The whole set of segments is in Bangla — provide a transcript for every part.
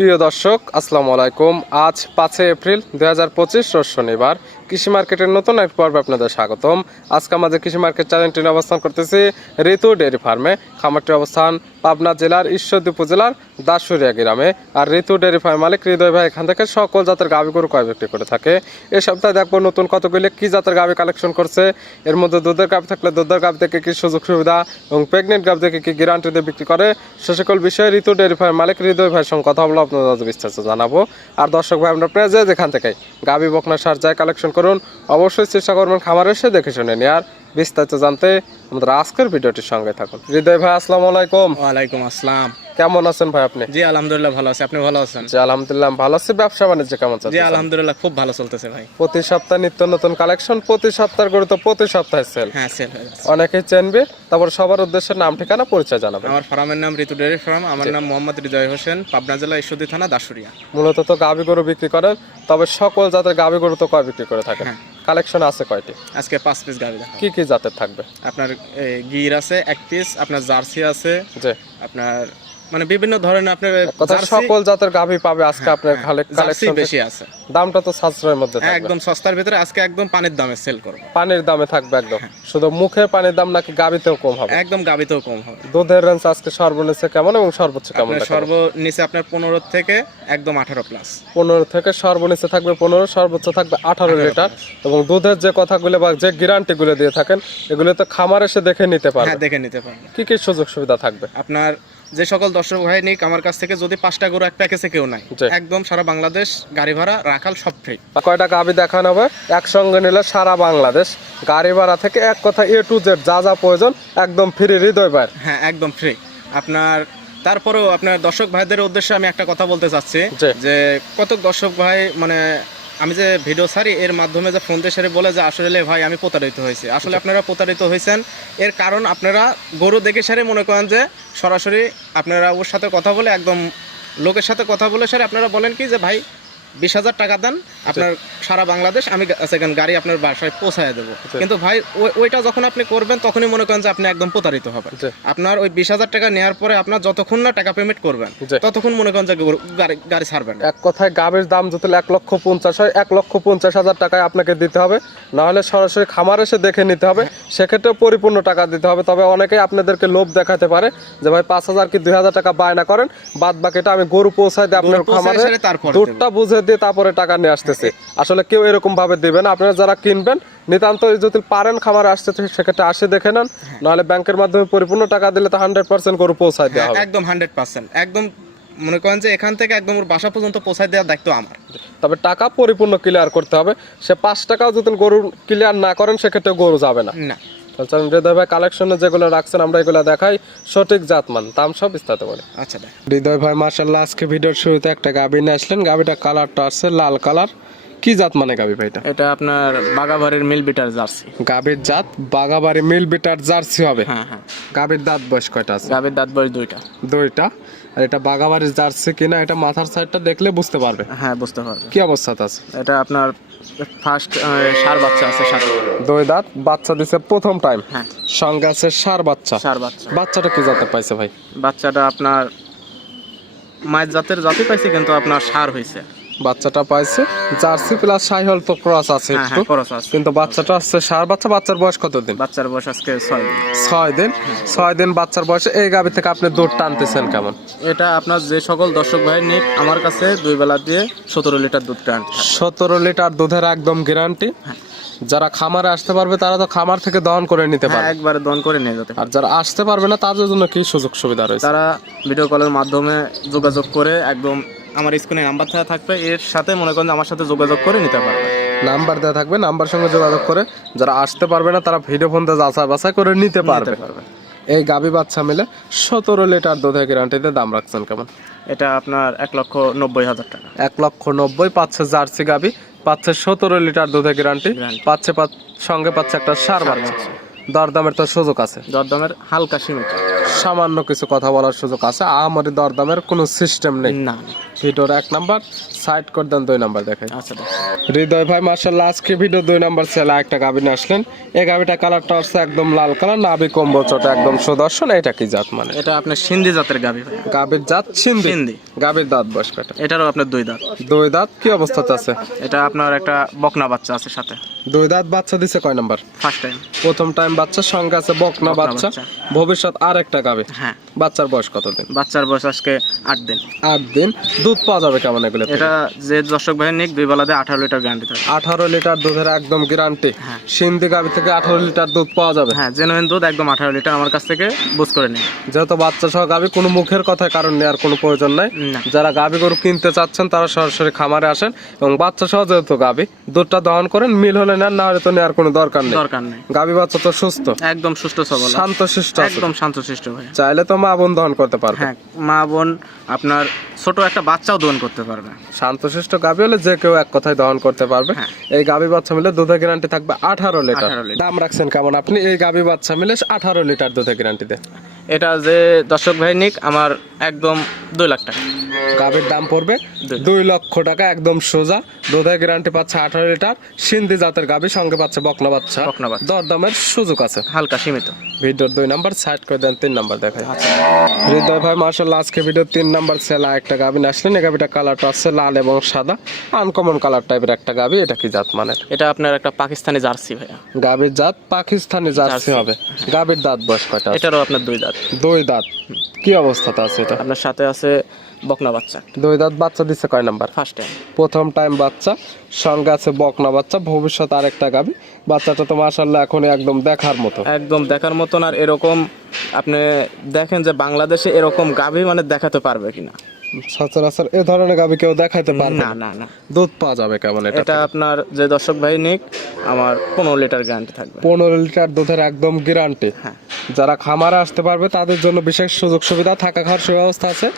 প্রিয় দর্শক, আসসালামু আলাইকুম। আজ পাঁচই এপ্রিল দু হাজার পঁচিশ শনিবার। কৃষি মার্কেটের নতুন এক পর্বে আপনাদের স্বাগতম। আজকে আমাদের কৃষি মার্কেট চ্যানেলটি অবস্থান করতেছি ঋতু ডেয়ারি ফার্মে। খামারটির অবস্থান পাবনা জেলার ঈশ্বরদী উপজেলার দাসুরিয়া গ্রামে। আর ঋতু ডেয়ারি ফার্ম মালিক হৃদয় ভাই এখান থেকে সকল জাতের গাভী গরু কয় বিক্রি করে থাকে। এ সপ্তাহে দেখব নতুন কতগুলি কি জাতের গাভী কালেকশন করছে। এর মধ্যে দুধের গাভী থাকলে দুধের গাভী থেকে কি সুযোগ সুবিধা এবং প্রেগনেন্ট গাভী থেকে কি গ্যারান্টি দিয়ে বিক্রি করে? সে সকল বিষয়ে ঋতু ডেয়ারি ফার্ম মালিক হৃদয় ভাইয়ের সঙ্গে কথা বলে আপনাদের বিস্তারিত জানাব। আর দর্শক ভাই আপনারা যে যেখান থেকে গাভী বকনা সার যায় কালেকশন করুন, অবশ্যই চেষ্টা করবেন খামার এসে দেখে শুনে নেওয়ার বিস্তারিত জানতে আমাদের আজকের ভিডিওটির সঙ্গে থাকুন। হৃদয় ভাই আসসালামু আলাইকুম। ওয়ালাইকুম আসসালাম। কেমন আছেন ভাই আপনি? জি আলহামদুলিল্লাহ ভালো আছি। আপনি ভালো আছেন? জি আলহামদুলিল্লাহ ভালো আছি। ব্যবসা বাণিজ্য কেমন চলছে? জি আলহামদুলিল্লাহ খুব ভালো চলতেছে ভাই। প্রতি সপ্তাহে নিত্য নতুন কালেকশন প্রতি সপ্তাহের গরু তো প্রতি সপ্তাহে সেল হ্যাঁ সেল অনেকেই চেনবে তারপর সবার উদ্দেশ্যে নাম ঠিকানা পরিচয় জানাবেন। আমার ফার্মের নাম ঋতু ডেয়ারি ফার্ম আমার নাম মোহাম্মদ হৃদয় হোসেন পাবনা জেলা ঈশ্বরদী থানা দাসুরিয়া মূলত তো গাভী গরু বিক্রি করেন তবে সকল জাতের গাভী গরু তো কয় বিক্রি করে থাকেন? হ্যাঁ। কালেকশন আছে কয়টি? আজকে পাঁচ পিস গাড়ি দেখা কি কি জাতের থাকবে? আপনার গির আছে এক পিস আপনার জার্সি আছে আপনার মানে বিভিন্ন ধরনের আপনার কথা সকল জাতের গাভী পাবে আজকে আপনার হ্যাঁ, কালেকশন বেশি আছে। দামটা তো সাশ্রয়ের মধ্যে হ্যাঁ, থাকবে। একদম সস্তার ভিতরে আজকে একদম পানির দামে সেল করব। পানির দামে থাকবে একদম। হ্যাঁ। শুধু মুখে পানির দাম নাকি গাভীতেও কম হবে? একদম গাবিতেও কম হবে। দুধের রেঞ্জ আজকে সর্বনিম্ন কেমন এবং সর্বোচ্চ কেমন আপনার? সর্বনিচে আপনার পনেরো থেকে একদম আঠারো প্লাস পনেরো থেকে সর্বনিচে থাকবে পনেরো সর্বোচ্চ থাকবে আঠারো লিটার। এবং দুধের যে কথাগুলো বা যে গ্যারান্টি গুলো দিয়ে থাকেন এগুলো তো খামার এসে দেখে নিতে পারবে হ্যাঁ দেখে নিতে পারবেন। কি কি সুযোগ সুবিধা থাকবে? আপনার যে সকল দর্শক ভাই নিক আমার কাছ থেকে যদি পাঁচটা গরু এক প্যাকেজে কেউ নাই একদম সারা বাংলাদেশ গাড়ি ভাড়া রাখাল সব ফ্রি কয়টা গাভি দেখানো হবে একসঙ্গে নিলে সারা বাংলাদেশ। গাড়ি ভাড়া থেকে এক কথা এ টু জেড যা যা প্রয়োজন একদম ফ্রি হৃদয় বাইর হ্যাঁ একদম ফ্রি আপনার তারপরেও আপনার দর্শক ভাইদের উদ্দেশ্যে আমি একটা কথা বলতে চাচ্ছি যে কত দর্শক ভাই মানে আমি যে ভিডিও সারি এর মাধ্যমে যে ফোন সারি বলে যে আসলে ভাই আমি প্রতারিত হয়েছি। আসলে আপনারা প্রতারিত হয়েছেন এর কারণ আপনারা গরু দেখে সারে মনে করেন যে সরাসরি আপনারা ওর সাথে কথা বলে একদম লোকের সাথে কথা বলে সারি আপনারা বলেন কি যে ভাই বিশ হাজার টাকা দেন আপনার সারা বাংলাদেশ আমি সেকেন্ড গাড়ি আপনার বাসায় পৌঁছায় দেবো। কিন্তু ভাই ওইটা যখন আপনি করবেন তখনই মনে করেন যে আপনি একদম প্রতারিত হবেন। আপনার ওই বিশ হাজার টাকা নেওয়ার পরে আপনার যতক্ষণ না টাকা পেমেন্ট করবেন ততক্ষণ মনে করেন যে গাড়ি ছাড়বেন এক কথায় গাভীর দাম যদি এক লক্ষ পঞ্চাশ হয় এক লক্ষ পঞ্চাশ হাজার টাকায় আপনাকে দিতে হবে। নাহলে সরাসরি খামার এসে দেখে নিতে হবে। সেক্ষেত্রে পরিপূর্ণ টাকা দিতে হবে। তবে অনেকেই আপনাদেরকে লোভ দেখাতে পারে যে ভাই পাঁচ হাজার কি দুই হাজার টাকা বায়না করেন বাদ বাকিটা আমি গরু পৌঁছায় দিয়ে আপনার খামারে। দুধটা বুঝে দিয়ে তারপরে টাকা নিয়ে আসতেছে। আসলে কেউ এরকম ভাবে দিবেন আপনারা যারা কিনবেন নিতান্ত যদি পারেন খামারে আসতে সেক্ষেত্রে আসে দেখে নেন। নাহলে ব্যাংকের মাধ্যমে পরিপূর্ণ টাকা দিলে তো হান্ড্রেড পার্সেন্ট গরু পৌঁছায় দেওয়া হবে। একদম হান্ড্রেড পার্সেন্ট একদম মনে করেন যে এখান থেকে একদম ওর বাসা পর্যন্ত পৌঁছায় দেওয়ার দায়িত্ব আমার। তবে টাকা পরিপূর্ণ ক্লিয়ার করতে হবে। সে পাঁচ টাকাও যদি গরু ক্লিয়ার না করেন সেক্ষেত্রে গরু যাবে না। না। তাহলে হৃদয় ভাই কালেকশনে যেগুলো রাখছেন আমরা এগুলো দেখাই। সঠিক জাতমান দাম সব বিস্তারিত বলে। আচ্ছা হৃদয় ভাই মার্শাল্লাহ আজকে ভিডিওর শুরুতে একটা গাভী নিয়ে আসলেন। গাভীটা কালারটা আসছে লাল কালার। কি জাত মানে গাভী ভাইটা এটা? আপনার বাগাবাড়ির মিল বিটার জার্সি। গাভীর জাত বাগাবাড়ি মিল বিটার জার্সি হবে। হ্যাঁ হ্যাঁ। গাভীর দাঁত বয়স কয়টা আছে? গাভীর দাঁত বয়স দুইটা। দুইটা। আর এটা বাঘাবাড়ি জার্সি কিনা এটা মাথার সাইডটা দেখলে বুঝতে পারবে। হ্যাঁ বুঝতে পারবে। কি অবস্থাতে আছে এটা আপনার ফার্স্ট সার বাচ্চা আছে সার। দুই দাঁত বাচ্চা দিছে প্রথম টাইম হ্যাঁ। সঙ্গে আছে সার বাচ্চা। সার বাচ্চা। বাচ্চাটা কি জাতে পাইছে ভাই? বাচ্চাটা আপনার মায়ের জাতের জাতি পাইছে কিন্তু আপনার সার হয়েছে বাচ্চাটা পাইছে। জার্সি প্লাস সাইহল তো ক্রস আছে হ্যাঁ একটু। হ্যাঁ আছে। কিন্তু বাচ্চাটা আসছে সার বাচ্চা বাচ্চার বয়স কত দিন বাচ্চার বয়স আজকে ছয় দিন। ছয় দিন। ছয় দিন বাচ্চার বয়সে। এই গাভি থেকে আপনি দুধ টানতেছেন কেমন? এটা আপনার যে সকল দর্শক ভাই নিক আমার কাছে দুই বেলা দিয়ে সতেরো লিটার দুধ টান সতেরো লিটার দুধের একদম গ্যারান্টি যারা খামারে আসতে পারবে তারা তো খামার থেকে দহন করে নিতে পারে একবারে দহন করে নিয়ে যেতে আর যারা আসতে পারবে না তাদের জন্য কি সুযোগ সুবিধা রয়েছে? তারা ভিডিও কলের মাধ্যমে যোগাযোগ করে একদম আমার স্ক্রিনে নাম্বার থাকা থাকবে এর সাথে মনে করেন আমার সাথে যোগাযোগ করে নিতে পারবে নাম্বার দেওয়া থাকবে নাম্বার সঙ্গে যোগাযোগ করে যারা আসতে পারবে না তারা ভিডিও ফোন দিয়ে যাচাই বাছাই করে নিতে পারবে। এই গাভি বাচ্চা মিলে সতেরো লিটার দুধের গ্যারান্টিতে দাম রাখছেন কেমন? এটা আপনার এক লক্ষ নব্বই হাজার টাকা। এক লক্ষ নব্বই পাচ্ছে জার্সি গাবি পাচ্ছে সতেরো লিটার দুধের গ্যারান্টি। পাচ্ছে সঙ্গে পাচ্ছে একটা সার বাচ্চা দরদামের তো সুযোগ আছে। দরদামের হালকা সীমিত সামান্য কিছু কথা বলার সুযোগ আছে। আমাদের দরদামের কোনো সিস্টেম নেই। না ভিডিওর এক নাম্বার সাইড করে দেন দুই নাম্বার দেখাই। আচ্ছা হৃদয় ভাই মার্শাল্লাহ আজকে ভিডিও দুই নাম্বার ছেলে একটা গাভী নিয়ে আসলেন। এই গাভীটা কালারটা হচ্ছে একদম লাল কালার নাভি কম্বল চটা একদম সুদর্শন। এটা কি জাত মানে? এটা আপনার সিন্ধি জাতের গাভী ভাই। গাভীর জাত সিন্ধি। সিন্ধি। গাভীর দাঁত বয়স কয়টা? এটারও আপনার দুই দাঁত। দুই দাঁত কি অবস্থাতে আছে? এটা আপনার একটা বকনা বাচ্চা আছে সাথে। দুই দাঁত বাচ্চা দিছে কয় নাম্বার? ফার্স্ট টাইম প্রথম টাইম বাচ্চার সঙ্গে আছে বকনা বাচ্চা। বাচ্চা। ভবিষ্যৎ আর একটা গাবে। হ্যাঁ। বাচ্চার বয়স কতদিন? বাচ্চার বয়স আজকে আট দিন। আট দিন। দুধ পাওয়া যাবে কেমন এগুলো এটা যে দর্শক ভাইয়ের নিক দুই বেলাতে আঠারো লিটার গ্যারান্টি থাকে। আঠারো লিটার দুধের একদম গ্যারান্টি হ্যাঁ। সিন্ধি গাবি থেকে আঠারো লিটার দুধ পাওয়া যাবে। হ্যাঁ জেনুইন দুধ একদম আঠারো লিটার আমার কাছ থেকে বুঝ করে নিন। যেহেতু বাচ্চা সহ গাবি কোনো মুখের কথায় কারণ নেওয়ার কোনো প্রয়োজন নাই। যারা গাবি গরু কিনতে চাচ্ছেন তারা সরাসরি খামারে আসেন এবং বাচ্চা সহ যেহেতু গাবি দুধটা দহন করেন মিল হলে নেন না হলে তো নেওয়ার কোনো দরকার নেই। দরকার নেই। গাবি বাচ্চা তো সুস্থ। একদম সুস্থ সবল শান্ত শিষ্ট। একদম শান্তশিষ্ট ভাই চাইলে তো মা বোন দহন করতে পারবে। হ্যাঁ মা বোন আপনার ছোট একটা বাচ্চাও দহন করতে পারবে। শান্তশিষ্ট গাভী হলে যে কেউ এক কথায় দহন করতে পারবে। হ্যাঁ। এই গাভী বাচ্চা মিলে দুধের গ্যারান্টি থাকবে আঠারো লিটার। 18 দাম রাখছেন কেমন আপনি? এই গাভী বাচ্চা মিলে আঠারো লিটার দুধের গ্যারান্টি দেন। এটা যে দর্শক ভাই নিক আমার একদম দুই লাখ টাকা। গাবির দাম পড়বে দুই। লক্ষ টাকা একদম সোজা। দুধের গ্যারান্টি পাচ্ছে আঠারো লিটার সিন্ধি জাতের গাবি সঙ্গে পাচ্ছে বকনা বাচ্চা। বকনা বাচ্চা। দর দামের সুযোগ আছে। হালকা সীমিত। ভিডিওর দুই নাম্বার সাইড করে দেন তিন নাম্বার দেখাই। হৃদয় ভাই মার্শাল্লাহ আজকে ভিডিও তিন নাম্বার সেলা একটা গাবি নিয়ে আসলেন। এই গাবিটা কালারটা আছে লাল এবং সাদা। আনকমন কালার টাইপের একটা গাবি এটা কি জাত মানে এটা আপনার একটা পাকিস্তানি জার্সি ভাইয়া। গাবির জাত পাকিস্তানি জার্সি। হবে। গাবির দাঁত বয়স কয়টা? এটারও আপনার দুই দাঁত। দুই দাঁত। কি অবস্থাতে আছে এটা? আপনার সাথে আছে বকনা বাচ্চা। দুই দাঁত বাচ্চা দিচ্ছে কয় নাম্বার? ফার্স্ট টাইম প্রথম টাইম বাচ্চা সঙ্গে আছে বকনা বাচ্চা ভবিষ্যৎ আরেকটা গাবি। বাচ্চাটা তো মাসাল্লাহ এখন একদম দেখার মতো। একদম দেখার মতন আর এরকম আপনি দেখেন যে বাংলাদেশে এরকম গাভী মানে দেখাতে পারবে কিনা। সচরাচর এ ধরনের গাবি কেউ দেখাইতে পারবে না না। না দুধ পাওয়া যাবে কেমন এটা এটা আপনার যে দর্শক ভাই নিক আমার পনেরো লিটার গ্যারান্টি থাকবে। পনেরো লিটার দুধের একদম গ্যারান্টি হ্যাঁ। যারা খামারে আসতে পারবে তাদের জন্য বিশেষ সুযোগ সুবিধা থাকা খাওয়ার সুব্যবস্থা আছে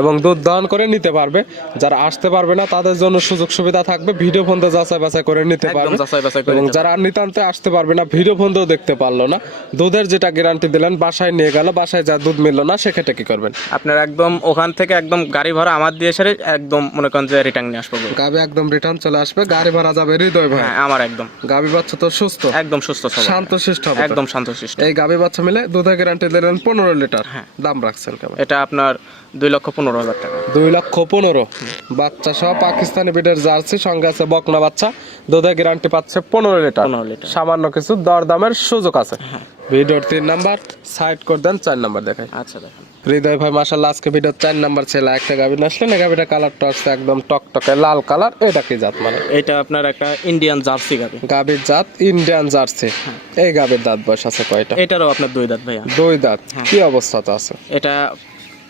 এবং দুধ দহন করে নিতে পারবে। যারা আসতে পারবে না তাদের জন্য সুযোগ সুবিধা থাকবে ভিডিও ফোন দিয়ে যাচাই বাছাই করে নিতে পারবে। এবং যারা নিতান্তে আসতে পারবে না ভিডিও ফোন দিয়েও দেখতে পারল না। দুধের যেটা গ্যারান্টি দিলেন বাসায় নিয়ে গেল বাসায় যা দুধ মিললো না সেক্ষেত্রে কি করবেন? আপনার একদম ওখান থেকে একদম গাড়ি ভাড়া আমার দিয়ে সেরে একদম মনে করেন যে রিটার্ন নিয়ে আসব। গাবি একদম রিটার্ন চলে আসবে গাড়ি ভাড়া যাবে হৃদয় ভাই। হ্যাঁ আমার একদম। গাবি বাচ্চা তো সুস্থ। একদম সুস্থ শান্ত শিষ্ট হবে। একদম শান্তশিষ্ট। এই গাবি বাচ্চা মিলে দুধের গ্যারান্টি দিলেন পনেরো লিটার। হ্যাঁ। দাম রাখছেন কেমন? এটা আপনার দুই লক্ষ পনেরো হাজার টাকা। দুই লক্ষ পনেরো। বাচ্চা সহ পাকিস্তানি বিডের জার্সি সঙ্গে আছে বকনা বাচ্চা। দুধের গ্যারান্টি পাচ্ছে পনেরো লিটার। পনেরো লিটার। সামান্য কিছু দর দামের সুযোগ আছে। ভিডিওর তিন নাম্বার সাইড করে দেন চার নাম্বার দেখাই। আচ্ছা দেখেন। হৃদয় ভাই মাসাল্লাহ আজকে ভিডিওর চার নাম্বার ছেলে একটা গাভি আসলেন এই গাভিটা কালারটা আসছে একদম টকটকে লাল কালার এটা কি জাত মানে? এটা আপনার একটা ইন্ডিয়ান জার্সি গাবি গাভির জাত ইন্ডিয়ান জার্সি এই গাভির দাঁত বয়স আছে কয়টা? এটারও আপনার দুই দাঁত ভাইয়া। দুই দাঁত। কি অবস্থাতে আছে? এটা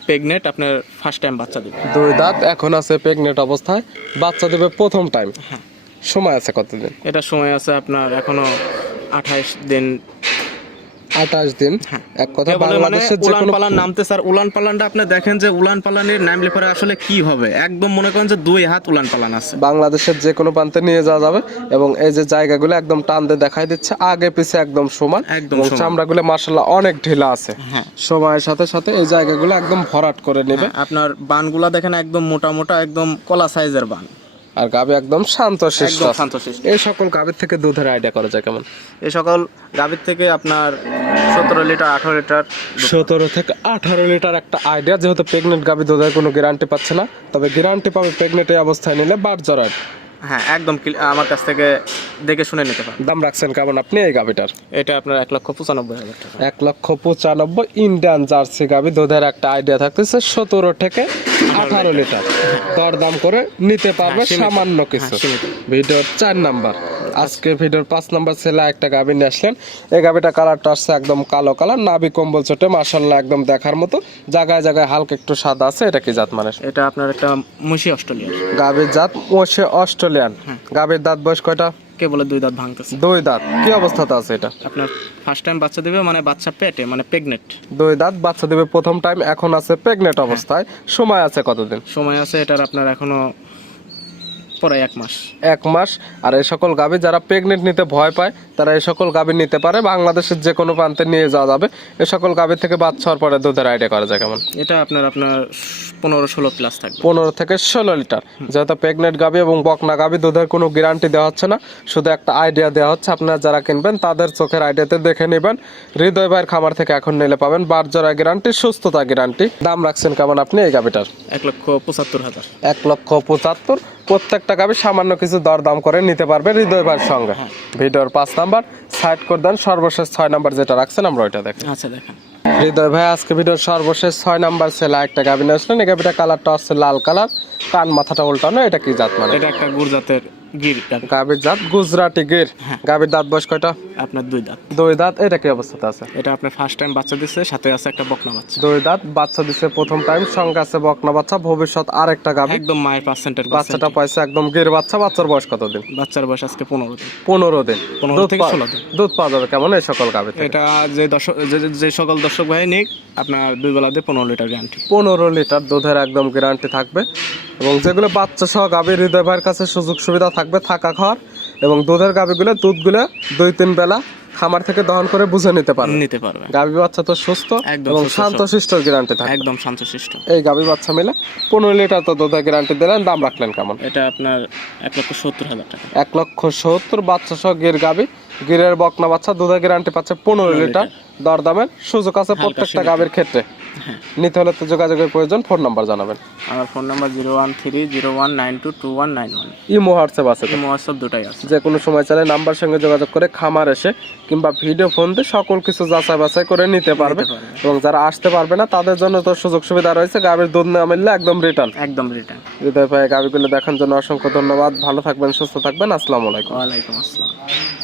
প্রেগনেন্ট আপনার ফার্স্ট টাইম বাচ্চা দিবে। দুই দাঁত এখন আছে প্রেগনেন্ট অবস্থায় বাচ্চা দেবে প্রথম টাইম সময় আছে কতদিন? এটা সময় আছে আপনার এখনও আঠাইশ দিন আঠাশ দিন। এক কথা মানে বাংলাদেশের যে কোনো পালান নামতে স্যার উলান পালানটা আপনি দেখেন যে উলান পালানের নাম লেখারে আসলে কি হবে? একদম মনে করেন যে দুই হাত উলান পালান আছে। বাংলাদেশের যে কোনো প্রান্তে নিয়ে যাওয়া যাবে এবং এই যে জায়গাগুলো একদম টান দিয়ে দেখাই দিচ্ছে আগে পিছে একদম সমান একদম। চামড়াগুলো মার্শাল্লাহ অনেক ঢিলা আছে। হ্যাঁ। সময়ের সাথে সাথে এই জায়গাগুলো একদম ভরাট করে নেবে। আপনার বানগুলা দেখেন একদম মোটা মোটা একদম কলা সাইজের বান। আর গাবি একদম শান্ত শিষ্ট। একদম শান্তশিষ্ট এই সকল গাবির থেকে দুধের আইডিয়া করা যায় কেমন? এই সকল গাভীর থেকে আপনার সতেরো লিটার আঠারো লিটার সতেরো থেকে আঠারো লিটার একটা আইডিয়া যেহেতু প্রেগনেন্ট গাবি দুধের কোনো গ্যারান্টি পাচ্ছে না তবে গ্যারান্টি পাবে প্রেগনেন্ট এই অবস্থায় নিলে বার জরার হ্যাঁ একদম আমার কাছ থেকে দেখে শুনে নিতে পারেন। দাম রাখছেন কেমন আপনি এই গাবিটার এটা আপনার এক লক্ষ পঁচানব্বই হাজার টাকা। এক লক্ষ পঁচানব্বই ইন্ডিয়ান জার্সি গাবি দুধের একটা আইডিয়া থাকতেছে সতেরো থেকে আঠারো লিটার। দর দাম করে নিতে পারবে হ্যাঁ, সামান্য কিছু। হ্যাঁ, সীমিত। ভিডিওর চার নাম্বার। আজকে ভিডিওর পাঁচ নাম্বার ছেলে একটা গাবি নিয়ে আসলেন। এই গাবিটা কালারটা আসছে একদম কালো কালার নাবি কম্বল চোটে মাসাল্লাহ একদম দেখার মতো। জায়গায় জায়গায় হালকা একটু সাদা আছে এটা কি জাত মানে? এটা আপনার একটা মুশি অস্ট্রেলিয়া গাবির জাত মোশে অস্ট্রেলিয়ান। গাবির দাঁত বয়স কয়টা? কে বলে দুই দাঁত ভাঙতেছে। দুই দাঁত। কি অবস্থাতে আছে এটা? আপনার ফার্স্ট টাইম বাচ্চা দেবে মানে বাচ্চা পেটে মানে প্রেগনেন্ট দুই দাঁত বাচ্চা দেবে প্রথম টাইম এখন আছে প্রেগনেন্ট অবস্থায়। সময় আছে কতদিন? সময় আছে এটার আপনার এখনও পরে এক মাস। এক মাস। আর এই সকল গাভী যারা প্রেগনেন্ট নিতে ভয় পায় তারা এই সকল গাভী নিতে পারে। বাংলাদেশের যে কোনো প্রান্তে নিয়ে যাওয়া যাবে। এই সকল গাভী থেকে বাচ্চা হওয়ার পরে দুধের আইডিয়া করা যায় কেমন? এটা আপনার আপনার পনেরো ষোলো প্লাস থাকবে। পনেরো থেকে ষোলো লিটার যেহেতু প্রেগনেন্ট গাভী এবং বকনা গাভী দুধের কোনো গ্যারান্টি দেওয়া হচ্ছে না। শুধু একটা আইডিয়া দেওয়া হচ্ছে আপনারা যারা কিনবেন তাদের চোখের আইডিয়াতে দেখে নেবেন। হৃদয় ভাইয়ের খামার থেকে এখন নিলে পাবেন বার জোড়া গ্যারান্টি সুস্থতা গ্যারান্টি দাম রাখছেন কেমন আপনি এই গাভীটার? এক লক্ষ পঁচাত্তর হাজার। এক লক্ষ পঁচাত্তর। প্রত্যেকটা গাভী সামান্য কিছু দরদাম করে নিতে পারবে হৃদয় ভাইয়ের সঙ্গে। ভিডিওর পাঁচ নাম্বার সাইড করে দেন সর্বশেষ ছয় নাম্বার যেটা রাখছেন আমরা ওইটা দেখেন আচ্ছা দেখেন। হৃদয় ভাই, আজকে ভিডিওর সর্বশেষ ছয় নাম্বার সেলা একটা গাভিন আসলেন। এই গাভীটা কালারটা হচ্ছে লাল কালার, কান মাথাটা উল্টানো, এটা কি জাত মানে? এটা একটা গুরজাতের গির গাভী। গাভীর জাত গুজরাটি গির। গাভীর দাঁত বয়স কয়টা? আপনার দুই দাঁত। দুই দাঁত এটা কি অবস্থাতে আছে? এটা আপনার ফার্স্ট টাইম বাচ্চা দিচ্ছে সাথে আছে একটা বকনা বাচ্চা। দুই দাঁত বাচ্চা দিছে প্রথম টাইম সঙ্গে আছে বকনা বাচ্চা ভবিষ্যৎ আরেকটা গাভী। একদম মায়ের পার্সেন্টের বাচ্চাটা পাইছে একদম গির বাচ্চা বাচ্চার বয়স কতদিন? বাচ্চার বয়স আজকে পনেরো দিন। পনেরো দিন। পনেরো থেকে ষোলো দিন। দুধ পাওয়া যাবে কেমন এই সকল গাভী এটা যে দর্শক যে- সকল দর্শক ভাই নিক আপনার দুই বেলা দিয়ে পনেরো লিটার গ্যারান্টি পনেরো লিটার দুধের একদম গ্যারান্টি থাকবে। এবং যেগুলো বাচ্চা সহ গাভীর হৃদয় ভাইয়ের কাছে সুযোগ সুবিধা থাকবে থাকা খাওয়ার এবং দুধের গাভীগুলো দুধগুলো দুই তিন বেলা খামার থেকে দহন করে বুঝে নিতে পারবে। নিতে পারবে। গাভী বাচ্চা তো সুস্থ একদম এবং সুস্থ, শান্ত শিষ্টর গ্যারান্টি থাকবে একদম শান্তশিষ্ট এই গাভী বাচ্চা মিলে পনেরো লিটার তো দুধের গ্যারান্টি দিলেন দাম রাখলেন কেমন? এটা আপনার এক লক্ষ সত্তর হাজার টাকা। এক লক্ষ সত্তর বাচ্চা সহ গির গাভী। গিরের বকনা বাচ্চা দুধের গ্যারান্টি পাচ্ছে পনেরো লিটার। দরদামের সুযোগ আছে প্রত্যেকটা গাভীর ক্ষেত্রে। নিতে হলে তো যোগাযোগের প্রয়োজন ফোন নাম্বার জানাবেন। আমার phone number zero one three zero one nine two two one nine one. Imo WhatsApp আছে তো? হোয়াটসঅ্যাপ দুটাই আছে। যে কোনো সময় চাইলে নাম্বার সঙ্গে যোগাযোগ করে খামার এসে কিংবা ভিডিও ফোন দিয়ে সকল কিছু যাচাই বাছাই করে নিতে পারবে নিতে পারবে। এবং যারা আসতে পারবে না তাদের জন্য তো সুযোগ সুবিধা রয়েছে। গাভীর দুধ না মিললে একদম রিটার্ন একদম রিটার্ন হৃদয় ভাই গাভীগুলো দেখার জন্য অসংখ্য ধন্যবাদ। ভালো থাকবেন সুস্থ থাকবেন। আসসালামু আলাইকুম। ওয়ালাইকুম আসসালাম।